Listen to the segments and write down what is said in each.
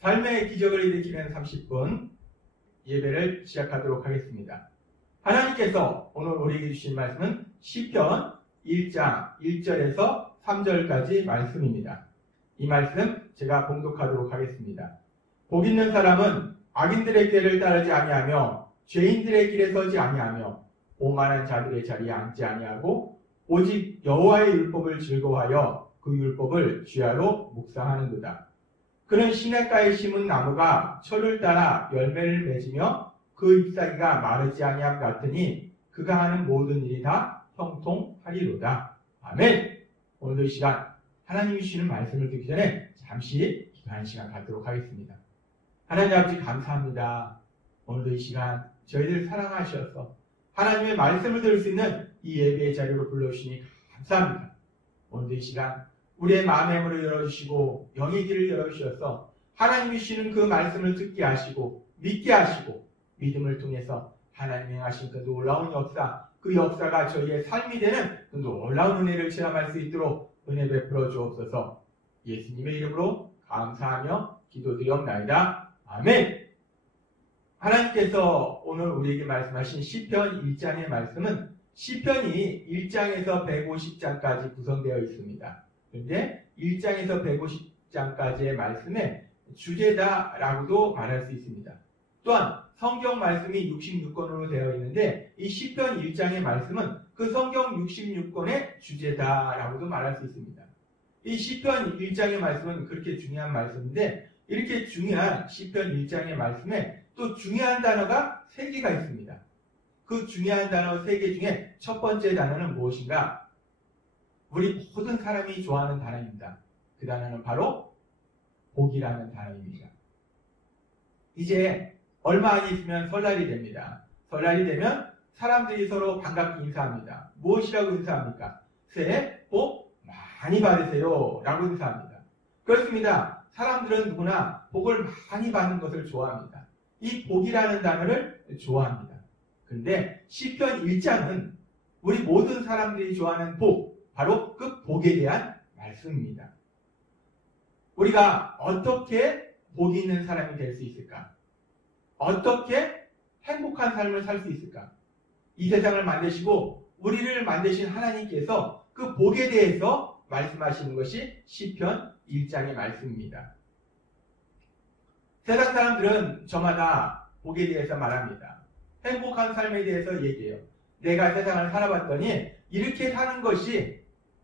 삶의 기적을 일으키는 30분 예배를 시작하도록 하겠습니다. 하나님께서 오늘 우리에게 주신 말씀은 시편 1장 1절에서 3절까지 말씀입니다. 이 말씀 제가 봉독하도록 하겠습니다. 복 있는 사람은 악인들의 길을 따르지 아니하며 죄인들의 길에 서지 아니하며 오만한 자들의 자리에 앉지 아니하고 오직 여호와의 율법을 즐거워하여 그 율법을 주야로 묵상하는도다. 그는 시냇가에 심은 나무가 철을 따라 열매를 맺으며 그 잎사귀가 마르지 아니함 같으니 그가 하는 모든 일이 다 형통하리로다. 아멘. 오늘도 이 시간 하나님이 주시는 말씀을 듣기 전에 잠시 기도하는 시간 갖도록 하겠습니다. 하나님 아버지 감사합니다. 오늘도 이 시간 저희들 사랑하셔서 하나님의 말씀을 들을 수 있는 이 예배의 자리로 불러주시니 감사합니다. 오늘도 이 시간 우리의 마음의 문을 열어주시고 영의 길을 열어주셔서 하나님이 주시는 그 말씀을 듣게 하시고 믿게 하시고 믿음을 통해서 하나님이 행하신 그 놀라운 역사, 그 역사가 저희의 삶이 되는 그 놀라운 은혜를 체험할 수 있도록 은혜 베풀어 주옵소서. 예수님의 이름으로 감사하며 기도드리옵나이다. 아멘. 하나님께서 오늘 우리에게 말씀하신 시편 1장의 말씀은 시편이 1장에서 150장까지 구성되어 있습니다. 그런데 1장에서 150장까지의 말씀의 주제다라고도 말할 수 있습니다. 또한 성경 말씀이 66권으로 되어 있는데 이 시편 1장의 말씀은 그 성경 66권의 주제다라고도 말할 수 있습니다. 이 시편 1장의 말씀은 그렇게 중요한 말씀인데 이렇게 중요한 시편 1장의 말씀에 또 중요한 단어가 3개가 있습니다. 그 중요한 단어 3개 중에 첫 번째 단어는 무엇인가? 우리 모든 사람이 좋아하는 단어입니다. 그 단어는 바로 복이라는 단어입니다. 이제 얼마 안 있으면 설날이 됩니다. 설날이 되면 사람들이 서로 반갑게 인사합니다. 무엇이라고 인사합니까? 새해 복 많이 받으세요 라고 인사합니다. 그렇습니다. 사람들은 누구나 복을 많이 받는 것을 좋아합니다. 이 복이라는 단어를 좋아합니다. 그런데 시편 1장은 우리 모든 사람들이 좋아하는 복, 바로 그 복에 대한 말씀입니다. 우리가 어떻게 복이 있는 사람이 될 수 있을까? 어떻게 행복한 삶을 살 수 있을까? 이 세상을 만드시고 우리를 만드신 하나님께서 그 복에 대해서 말씀하시는 것이 시편 1장의 말씀입니다. 세상 사람들은 저마다 복에 대해서 말합니다. 행복한 삶에 대해서 얘기해요. 내가 세상을 살아봤더니 이렇게 사는 것이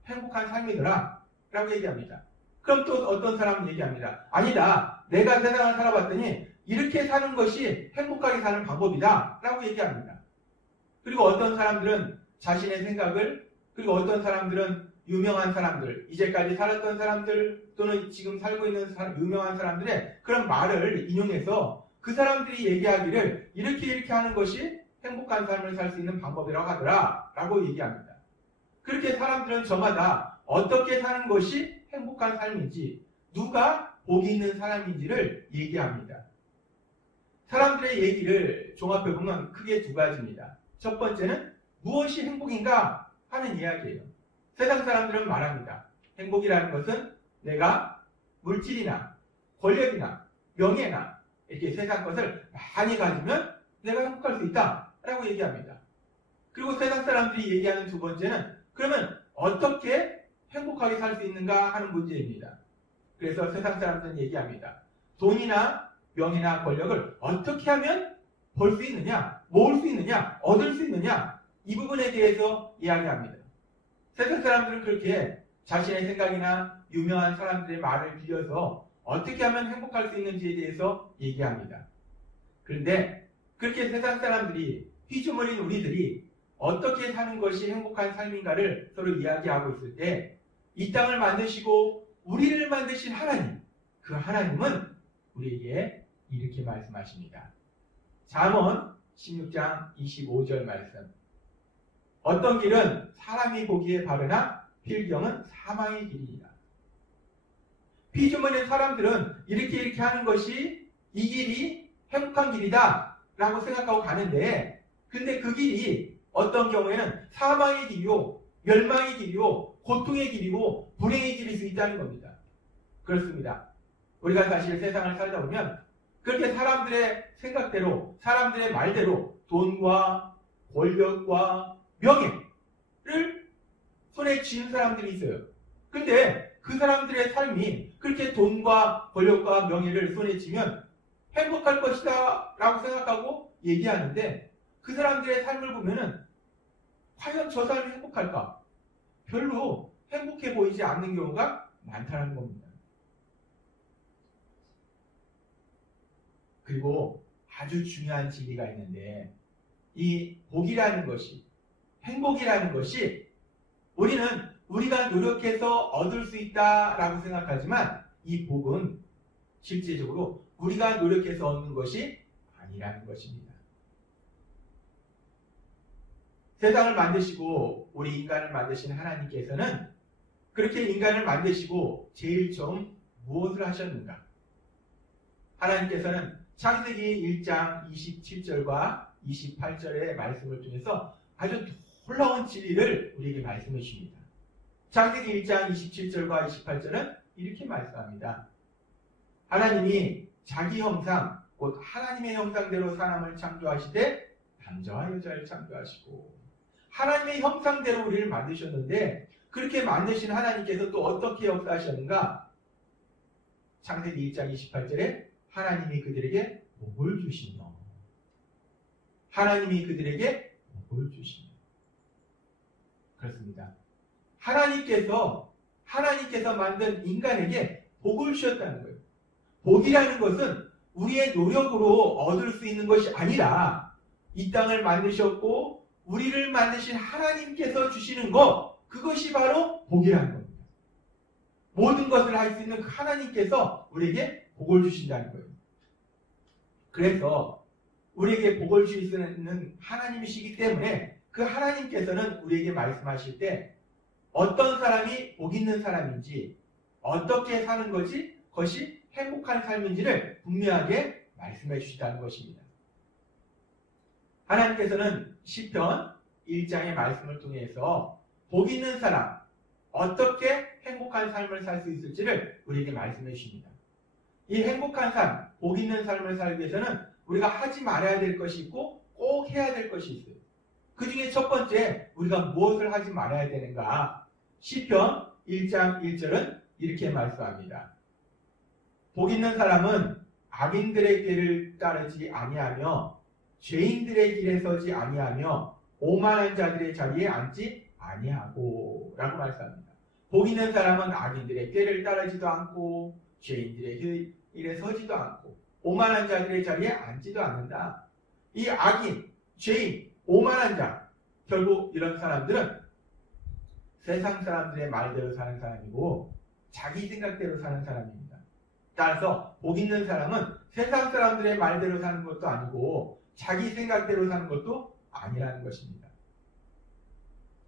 행복한 삶이더라 라고 얘기합니다. 그럼 또 어떤 사람은 얘기합니다. 아니다. 내가 세상을 살아봤더니 이렇게 사는 것이 행복하게 사는 방법이다 라고 얘기합니다. 그리고 어떤 사람들은 자신의 생각을, 그리고 어떤 사람들은 유명한 사람들, 이제까지 살았던 사람들 또는 지금 살고 있는 유명한 사람들의 그런 말을 인용해서 그 사람들이 얘기하기를 이렇게 하는 것이 행복한 삶을 살 수 있는 방법이라고 하더라 라고 얘기합니다. 그렇게 사람들은 저마다 어떻게 사는 것이 행복한 삶인지, 누가 복이 있는 사람인지를 얘기합니다. 사람들의 얘기를 종합해보면 크게 두 가지입니다. 첫 번째는 무엇이 행복인가 하는 이야기예요. 세상 사람들은 말합니다. 행복이라는 것은 내가 물질이나 권력이나 명예나 이렇게 세상 것을 많이 가지면 내가 행복할 수 있다 라고 얘기합니다. 그리고 세상 사람들이 얘기하는 두 번째는 그러면 어떻게 행복하게 살 수 있는가 하는 문제입니다. 그래서 세상 사람들은 얘기합니다. 돈이나 명예나 권력을 어떻게 하면 벌 수 있느냐, 모을 수 있느냐, 얻을 수 있느냐, 이 부분에 대해서 이야기합니다. 세상 사람들은 그렇게 자신의 생각이나 유명한 사람들의 말을 빌려서 어떻게 하면 행복할 수 있는지에 대해서 얘기합니다. 그런데 그렇게 세상 사람들이, 피조물인 우리들이 어떻게 사는 것이 행복한 삶인가를 서로 이야기하고 있을 때 이 땅을 만드시고 우리를 만드신 하나님, 그 하나님은 우리에게 이렇게 말씀하십니다. 잠언 16장 25절 말씀. 어떤 길은 사람이 보기에 바르나 필경은 사망의 길이니라. 피조물의 사람들은 이렇게 하는 것이 이 길이 행복한 길이다 라고 생각하고 가는데, 근데 그 길이 어떤 경우에는 사망의 길이요, 멸망의 길이요, 고통의 길이고 불행의 길일 수 있다는 겁니다. 그렇습니다. 우리가 사실 세상을 살다 보면 그렇게 사람들의 생각대로, 사람들의 말대로 돈과 권력과 명예를 손에 쥐는 사람들이 있어요. 근데 그 사람들의 삶이 그렇게 돈과 권력과 명예를 손에 쥐면 행복할 것이다 라고 생각하고 얘기하는데 그 사람들의 삶을 보면은 과연 저 삶이 행복할까? 별로 행복해 보이지 않는 경우가 많다는 겁니다. 그리고 아주 중요한 진리가 있는데 이 복이라는 것이, 행복이라는 것이 우리는 우리가 노력해서 얻을 수 있다라고 생각하지만 이 복은 실제적으로 우리가 노력해서 얻는 것이 아니라는 것입니다. 세상을 만드시고 우리 인간을 만드신 하나님께서는 그렇게 인간을 만드시고 제일 처음 무엇을 하셨는가? 하나님께서는 창세기 1장 27절과 28절의 말씀을 통해서 아주 놀라운 진리를 우리에게 말씀해 주십니다. 창세기 1장 27절과 28절은 이렇게 말씀합니다. 하나님이 자기 형상, 곧 하나님의 형상대로 사람을 창조하시되 남자와 여자를 창조하시고 하나님의 형상대로 우리를 만드셨는데 그렇게 만드신 하나님께서 또 어떻게 역사하셨는가? 창세기 1장 28절에 하나님이 그들에게 복을 주시며 하나님이 그들에게 복을 주시며 그렇습니다. 하나님께서 만든 인간에게 복을 주셨다는 거예요. 복이라는 것은 우리의 노력으로 얻을 수 있는 것이 아니라 이 땅을 만드셨고 우리를 만드신 하나님께서 주시는 것, 그것이 바로 복이라는 겁니다. 모든 것을 할 수 있는 그 하나님께서 우리에게 복을 주신다는 거예요. 그래서 우리에게 복을 주시는 하나님이시기 때문에 그 하나님께서는 우리에게 말씀하실 때 어떤 사람이 복 있는 사람인지 어떻게 사는 것이 행복한 삶인지를 분명하게 말씀해 주시다는 것입니다. 하나님께서는 시편 1장의 말씀을 통해서 복 있는 사람, 어떻게 행복한 삶을 살 수 있을지를 우리에게 말씀해 주십니다. 이 행복한 삶, 복 있는 삶을 살기 위해서는 우리가 하지 말아야 될 것이 있고 꼭 해야 될 것이 있어요. 그 중에 첫 번째, 우리가 무엇을 하지 말아야 되는가? 시편 1장 1절은 이렇게 말씀합니다. 복 있는 사람은 악인들의 길을 따르지 아니하며 죄인들의 길에 서지 아니하며 오만한 자들의 자리에 앉지 아니하고 라고 말씀합니다. 복 있는 사람은 악인들의 길을 따르지도 않고 죄인들의 길에 서지도 않고 오만한 자들의 자리에 앉지도 않는다. 이 악인, 죄인, 오만한 자, 결국 이런 사람들은 세상 사람들의 말대로 사는 사람이고 자기 생각대로 사는 사람입니다. 따라서 복 있는 사람은 세상 사람들의 말대로 사는 것도 아니고 자기 생각대로 사는 것도 아니라는 것입니다.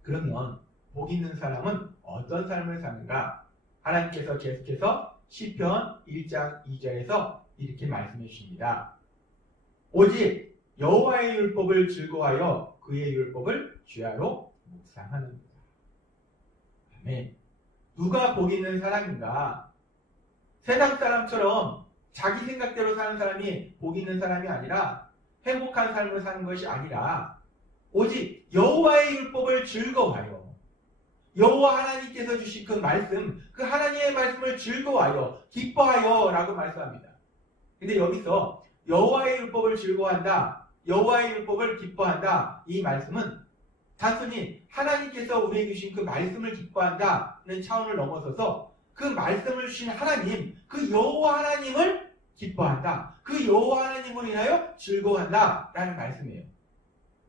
그러면 복 있는 사람은 어떤 삶을 사는가? 하나님께서 계속해서 시편 1장 2절에서 이렇게 말씀해 주십니다. 오직 여호와의 율법을 즐거워하여 그의 율법을 주야로 묵상하는도다. 아멘. 누가 복 있는 사람인가? 세상 사람처럼 자기 생각대로 사는 사람이 복 있는 사람이 아니라 행복한 삶을 사는 것이 아니라 오직 여호와의 율법을 즐거워하여 여호와 하나님께서 주신 그 말씀, 그 하나님의 말씀을 즐거워하여 기뻐하여 라고 말씀합니다. 근데 여기서 여호와의 율법을 즐거워한다, 여호와의 율법을 기뻐한다, 이 말씀은 단순히 하나님께서 우리에게 주신 그 말씀을 기뻐한다는 차원을 넘어서서 그 말씀을 주신 하나님, 그 여호와 하나님을 기뻐한다, 그 여호와 하나님을 인하여 즐거워한다 라는 말씀이에요.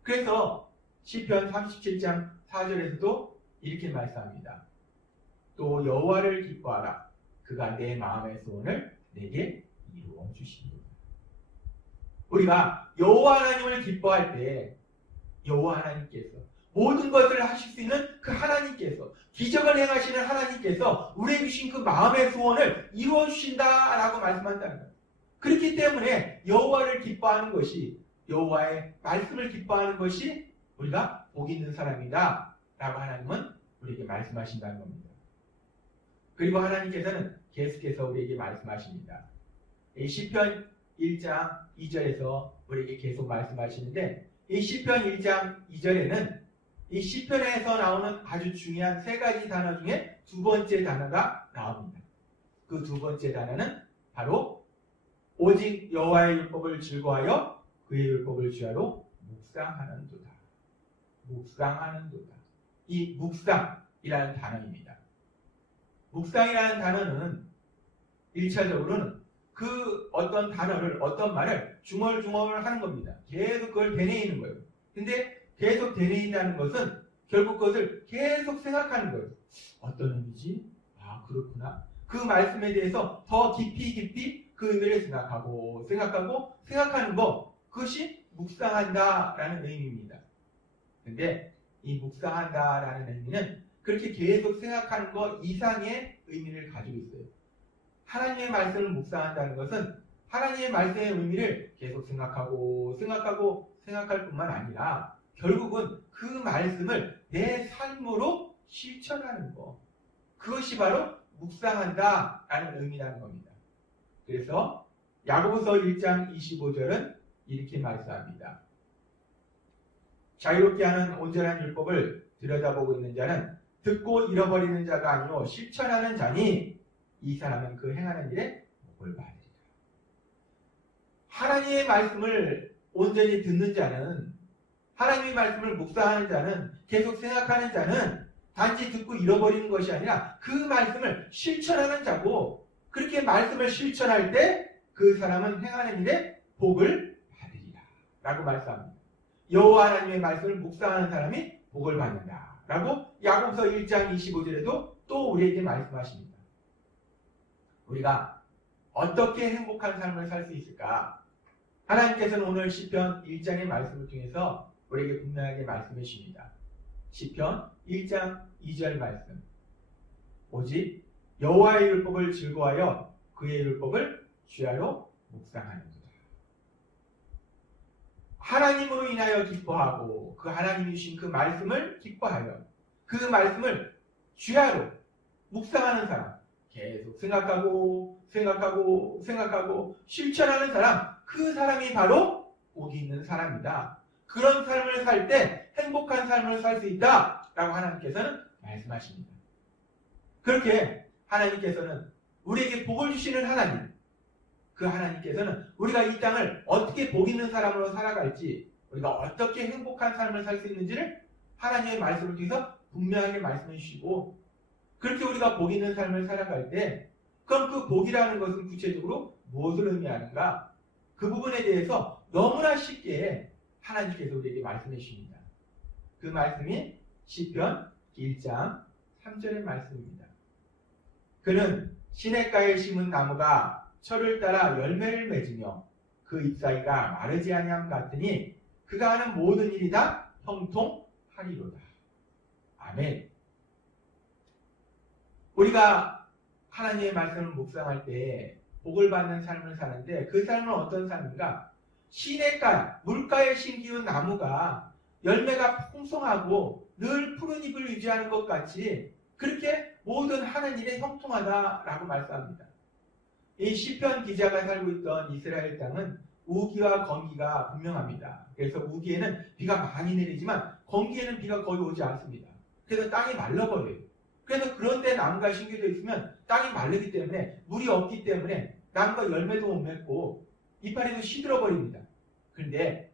그래서 시편 37장 4절에서도 이렇게 말씀합니다. 또 여호와를 기뻐하라, 그가 내 마음의 소원을 내게 이루어 주시리로다. 우리가 여호와 하나님을 기뻐할 때 여호와 하나님께서 모든 것을 하실 수 있는 그 하나님께서, 기적을 행하시는 하나님께서 우리에게 주신 그 마음의 소원을 이루어 주신다라고 말씀한다는 거예요. 그렇기 때문에 여호와를 기뻐하는 것이, 여호와의 말씀을 기뻐하는 것이 우리가 복 있는 사람이다 라고 하나님은 우리에게 말씀하신다는 겁니다. 그리고 하나님께서는 계속해서 우리에게 말씀하십니다. 이 시편 1장 2절에서 우리에게 계속 말씀하시는데 이 시편 1장 2절에는 이 시편에서 나오는 아주 중요한 세 가지 단어 중에 두 번째 단어가 나옵니다. 그 두 번째 단어는 바로 오직 여호와의 율법을 즐거워하여 그의 율법을 주야로 묵상하는도다. 묵상하는도다. 이 묵상이라는 단어입니다. 묵상이라는 단어는 1차적으로는 그 어떤 단어를 어떤 말을 중얼중얼 하는 겁니다. 계속 그걸 되뇌이는 거예요. 근데 계속 되뇌인다는 것은 결국 그것을 계속 생각하는 거예요. 어떤 의미지? 아 그렇구나. 그 말씀에 대해서 더 깊이 그 의미를 생각하는 거 그것이 묵상한다라는 의미입니다. 근데 이 묵상한다라는 의미는 그렇게 계속 생각하는 것 이상의 의미를 가지고 있어요. 하나님의 말씀을 묵상한다는 것은 하나님의 말씀의 의미를 계속 생각할 뿐만 아니라 결국은 그 말씀을 내 삶으로 실천하는 것. 그것이 바로 묵상한다라는 의미라는 겁니다. 그래서 야고보서 1장 25절은 이렇게 말씀합니다. 자유롭게 하는 온전한 율법을 들여다보고 있는 자는 듣고 잃어버리는 자가 아니요 실천하는 자니 이 사람은 그 행하는 일에 복을 받으리라. 하나님의 말씀을 온전히 듣는 자는 하나님의 말씀을 묵상하는 자는 계속 생각하는 자는 단지 듣고 잃어버리는 것이 아니라 그 말씀을 실천하는 자고 그렇게 말씀을 실천할 때 그 사람은 행하는 일에 복을 받으리라 라고 말씀합니다. 여호와 하나님의 말씀을 묵상하는 사람이 복을 받는다 라고 야고보서 1장 25절에도 또 우리에게 말씀하십니다. 우리가 어떻게 행복한 삶을 살 수 있을까? 하나님께서는 오늘 시편 1장의 말씀을 통해서 우리에게 분명하게 말씀해 주십니다. 시편 1장 2절 말씀. 오직 여호와의 율법을 즐거워하여 그의 율법을 주야로 묵상하는도다. 하나님으로 인하여 기뻐하고 그 하나님이 주신 그 말씀을 기뻐하여 그 말씀을 주야로 묵상하는 사람, 계속 생각하고 실천하는 사람, 그 사람이 바로 복이 있는 사람이다. 그런 삶을 살 때 행복한 삶을 살 수 있다 라고 하나님께서는 말씀하십니다. 그렇게 하나님께서는 우리에게 복을 주시는 하나님, 그 하나님께서는 우리가 이 땅을 어떻게 복 있는 사람으로 살아갈지, 우리가 어떻게 행복한 삶을 살 수 있는지를 하나님의 말씀을 통해서 분명하게 말씀해 주시고, 그렇게 우리가 복 있는 삶을 살아갈 때 그럼 그 복이라는 것은 구체적으로 무엇을 의미하는가? 그 부분에 대해서 너무나 쉽게 하나님께서 우리에게 말씀해 주십니다. 그 말씀이 시편 1장 3절의 말씀입니다. 그는 시냇가에 심은 나무가 철을 따라 열매를 맺으며 그 잎사귀가 마르지 아니함 같으니 그가 하는 모든 일이 다 형통하리로다. 아멘. 우리가 하나님의 말씀을 묵상할 때 복을 받는 삶을 사는데 그 삶은 어떤 삶인가? 시냇가, 물가에 심기운 나무가 열매가 풍성하고 늘 푸른 잎을 유지하는 것 같이 그렇게 모든 하는 일에 형통하다라고 말씀합니다. 이 시편 기자가 살고 있던 이스라엘 땅은 우기와 건기가 분명합니다. 그래서 우기에는 비가 많이 내리지만 건기에는 비가 거의 오지 않습니다. 그래서 땅이 말라버려요. 그래서 그런 데 나무가 심겨져 있으면 땅이 마르기 때문에 물이 없기 때문에 나무가 열매도 못 맺고 이파리도 시들어버립니다. 그런데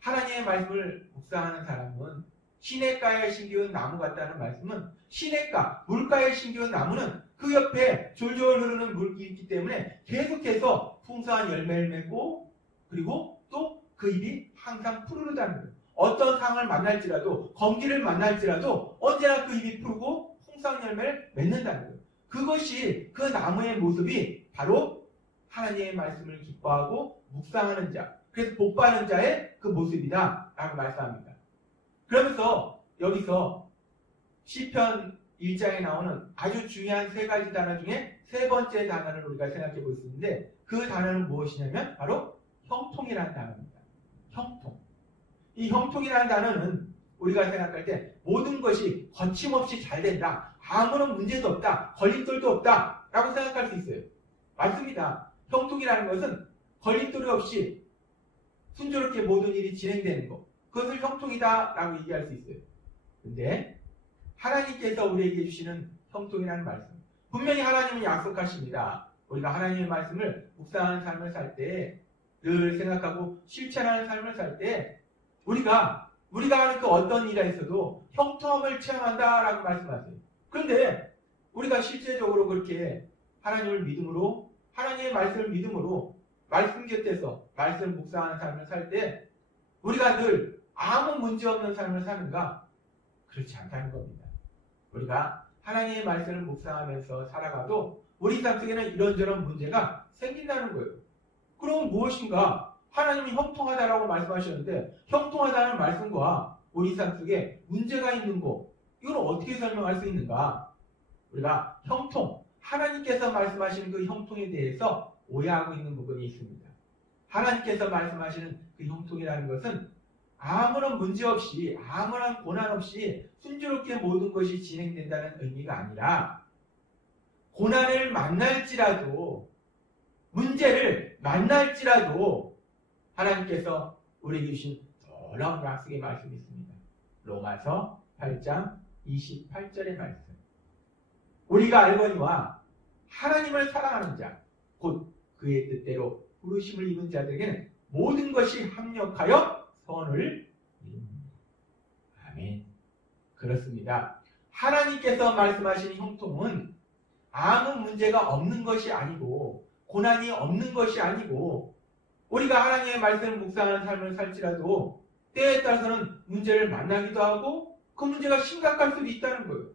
하나님의 말씀을 묵상하는 사람은 시냇가에 심기운 나무 같다는 말씀은 시냇가, 물가에 심기운 나무는 그 옆에 졸졸 흐르는 물이 있기 때문에 계속해서 풍성한 열매를 맺고 그리고 또 그 잎이 항상 푸르르다는 거예요. 어떤 상황을 만날지라도 건기를 만날지라도 언제나 그 잎이 푸르고 풍성한 열매를 맺는다는 거예요. 그것이 그 나무의 모습이 바로 하나님의 말씀을 기뻐하고 묵상하는 자, 그래서 복받는 자의 그 모습이다 라고 말씀합니다. 그러면서 여기서 시편 1장에 나오는 아주 중요한 세 가지 단어 중에 세 번째 단어를 우리가 생각해 볼 수 있는데 그 단어는 무엇이냐면 바로 형통이라는 단어입니다. 형통. 이 형통이라는 단어는 우리가 생각할 때 모든 것이 거침없이 잘 된다. 아무런 문제도 없다. 걸림돌도 없다. 라고 생각할 수 있어요. 맞습니다. 형통이라는 것은 걸림돌이 없이 순조롭게 모든 일이 진행되는 것, 그것을 형통이다 라고 얘기할 수 있어요. 근데 하나님께서 우리에게 주시는 형통이라는 말씀, 분명히 하나님은 약속하십니다. 우리가 하나님의 말씀을 묵상하는 삶을 살 때, 늘 생각하고 실천하는 삶을 살 때 우리가 하는 그 어떤 일에 있어도 형통함을 체험한다라고 말씀하세요. 그런데 우리가 실제적으로 그렇게 하나님을 믿음으로, 하나님의 말씀을 믿음으로 말씀 곁에서 말씀 묵상하는 삶을 살 때 우리가 늘 아무 문제 없는 삶을 사는가? 그렇지 않다는 겁니다. 우리가 하나님의 말씀을 묵상하면서 살아가도 우리 삶 속에는 이런저런 문제가 생긴다는 거예요. 그럼 무엇인가? 하나님이 형통하다라고 말씀하셨는데 형통하다는 말씀과 우리 삶 속에 문제가 있는 거, 이걸 어떻게 설명할 수 있는가? 우리가 형통, 하나님께서 말씀하시는 그 형통에 대해서 오해하고 있는 부분이 있습니다. 하나님께서 말씀하시는 그 형통이라는 것은 아무런 문제 없이, 아무런 고난 없이 순조롭게 모든 것이 진행된다는 의미가 아니라 고난을 만날지라도, 문제를 만날지라도 하나님께서 우리에게 주신 놀라운 약속의 말씀이 있습니다. 로마서 8장 28절의 말씀. 우리가 알거니와 하나님을 사랑하는 자, 곧 그의 뜻대로 부르심을 입은 자들에게는 모든 것이 합력하여 선을 이룹니다. 아멘. 그렇습니다. 하나님께서 말씀하신 형통은 아무 문제가 없는 것이 아니고, 고난이 없는 것이 아니고, 우리가 하나님의 말씀을 묵상하는 삶을 살지라도 때에 따라서는 문제를 만나기도 하고 그 문제가 심각할 수도 있다는 거예요.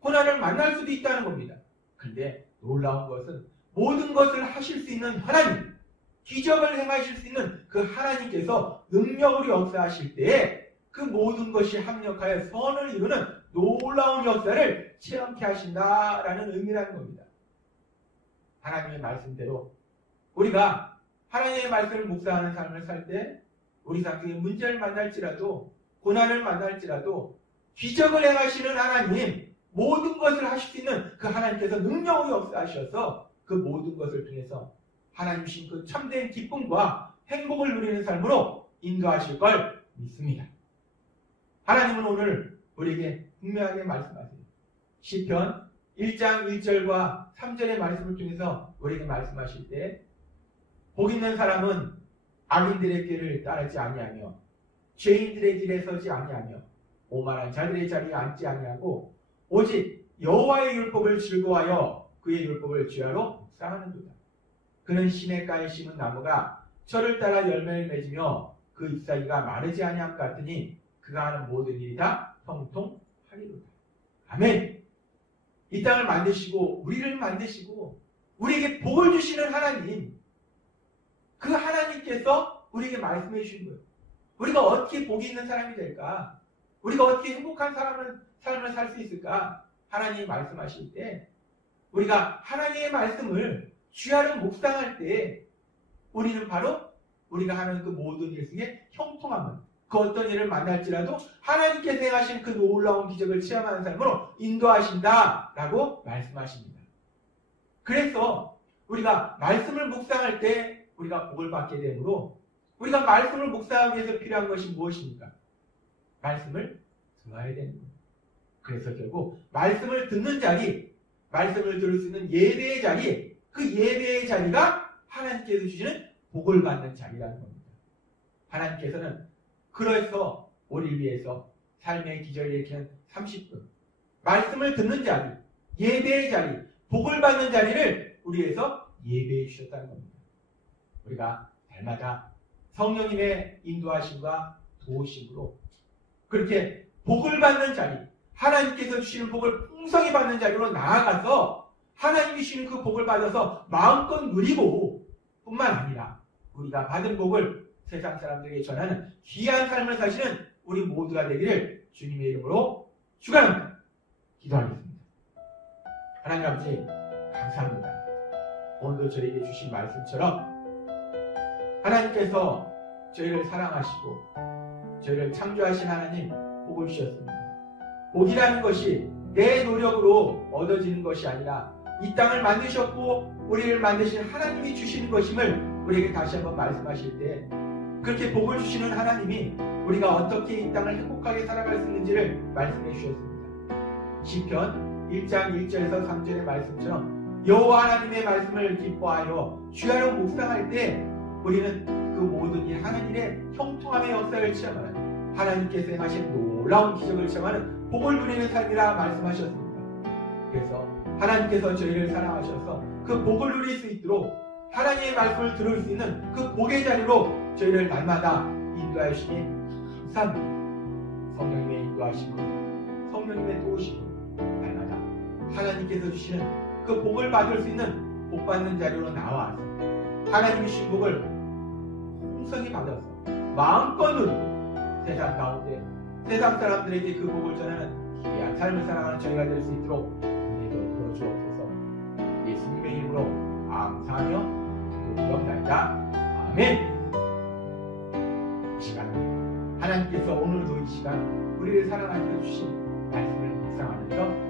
고난을 만날 수도 있다는 겁니다. 그런데 놀라운 것은 모든 것을 하실 수 있는 하나님, 기적을 행하실 수 있는 그 하나님께서 능력으로 역사하실 때에 그 모든 것이 합력하여 선을 이루는 놀라운 역사를 체험케 하신다라는 의미라는 겁니다. 하나님의 말씀대로 우리가 하나님의 말씀을 묵상하는 삶을 살 때 우리 삶 속에 문제를 만날지라도, 고난을 만날지라도 기적을 행하시는 하나님, 모든 것을 하실 수 있는 그 하나님께서 능력으로 역사하셔서 그 모든 것을 통해서 하나님 주신 그 참된 기쁨과 행복을 누리는 삶으로 인도하실 걸 믿습니다. 하나님은 오늘 우리에게 분명하게 말씀하세요. 시편 1장 1절과 3절의 말씀을 통해서 우리에게 말씀하실 때 복 있는 사람은 악인들의 길을 따르지 아니하며 죄인들의 길에 서지 아니하며 오만한 자들의 자리에 앉지 아니하고 오직 여호와의 율법을 즐거워하여 그의 율법을 주야로 묵상하는도다. 그는 시냇가에 심은 나무가 철을 따라 열매를 맺으며 그 잎사귀가 마르지 아니함 같으니 그가 하는 모든 일이 다 형통하리로다. 아멘. 이 땅을 만드시고 우리를 만드시고 우리에게 복을 주시는 하나님, 그 하나님께서 우리에게 말씀해 주신 거예요. 우리가 어떻게 복이 있는 사람이 될까? 우리가 어떻게 행복한 삶을 살 수 있을까? 하나님이 말씀하실 때 우리가 하나님의 말씀을 주야로 묵상할 때 우리는 바로 우리가 하는 그 모든 일 속에 형통함을, 그 어떤 일을 만날지라도 하나님께서 행하신 그 놀라운 기적을 체험하는 삶으로 인도하신다라고 말씀하십니다. 그래서 우리가 말씀을 묵상할 때 우리가 복을 받게 되므로 우리가 말씀을 묵상하기 위해서 필요한 것이 무엇입니까? 말씀을 들어야 되는 거예요. 그래서 결국 말씀을 듣는 자리, 말씀을 들을 수 있는 예배의 자리, 그 예배의 자리가 하나님께서 주시는 복을 받는 자리라는 겁니다. 하나님께서는 그래서 우리를 위해서 삶의 기적을 일으키는 30분, 말씀을 듣는 자리, 예배의 자리, 복을 받는 자리를 우리 위해서 예배해 주셨다는 겁니다. 우리가 날마다 성령님의 인도하심과 도우심으로 그렇게 복을 받는 자리, 하나님께서 주시는 복을 풍성히 받는 자리로 나아가서 하나님이 주시는 그 복을 받아서 마음껏 누리고 뿐만 아니라 우리가 받은 복을 세상 사람들에게 전하는 귀한 삶을 사시는 우리 모두가 되기를 주님의 이름으로 축원합니다. 기도하겠습니다. 하나님 아버지 감사합니다. 오늘도 저에게 주신 말씀처럼 하나님께서 저희를 사랑하시고 저희를 창조하신 하나님 복을 주셨습니다. 복이라는 것이 내 노력으로 얻어지는 것이 아니라 이 땅을 만드셨고 우리를 만드신 하나님이 주시는 것임을 우리에게 다시 한번 말씀하실 때, 그렇게 복을 주시는 하나님이 우리가 어떻게 이 땅을 행복하게 살아갈 수 있는지를 말씀해 주셨습니다. 시편 1장 1절에서 3절의 말씀처럼 여호와 하나님의 말씀을 기뻐하여 주야로 묵상할 때 우리는 그 모든 일 하나님의 형통함의 역사를 체험하는, 하나님께서 행하신 놀라운 기적을 체험하는 복을 누리는 삶이라 말씀하셨습니다. 그래서 하나님께서 저희를 사랑하셔서 그 복을 누릴 수 있도록 하나님의 말씀을 들을 수 있는 그 복의 자리로 저희를 날마다 인도하시니 감사합니다. 성령님의 인도하심으로, 성령님의 도우심으로 날마다 하나님께서 주시는 그 복을 받을 수 있는 복 받는 자리로 나와서 하나님이 주신 복을 풍성히 받아서 마음껏 누리고 세상 가운데 세상 사람들에게 그 복을 전하는 귀한 삶을 살아가는 저희가 될 수 있도록 은혜를 부어 주옵소서. 예수님의 이름으로 감사하며 기도드리옵나이다. 아멘. 이 시간 하나님께서 오늘도 이 시간 우리를 사랑하셔서 주신 말씀을 묵상하면서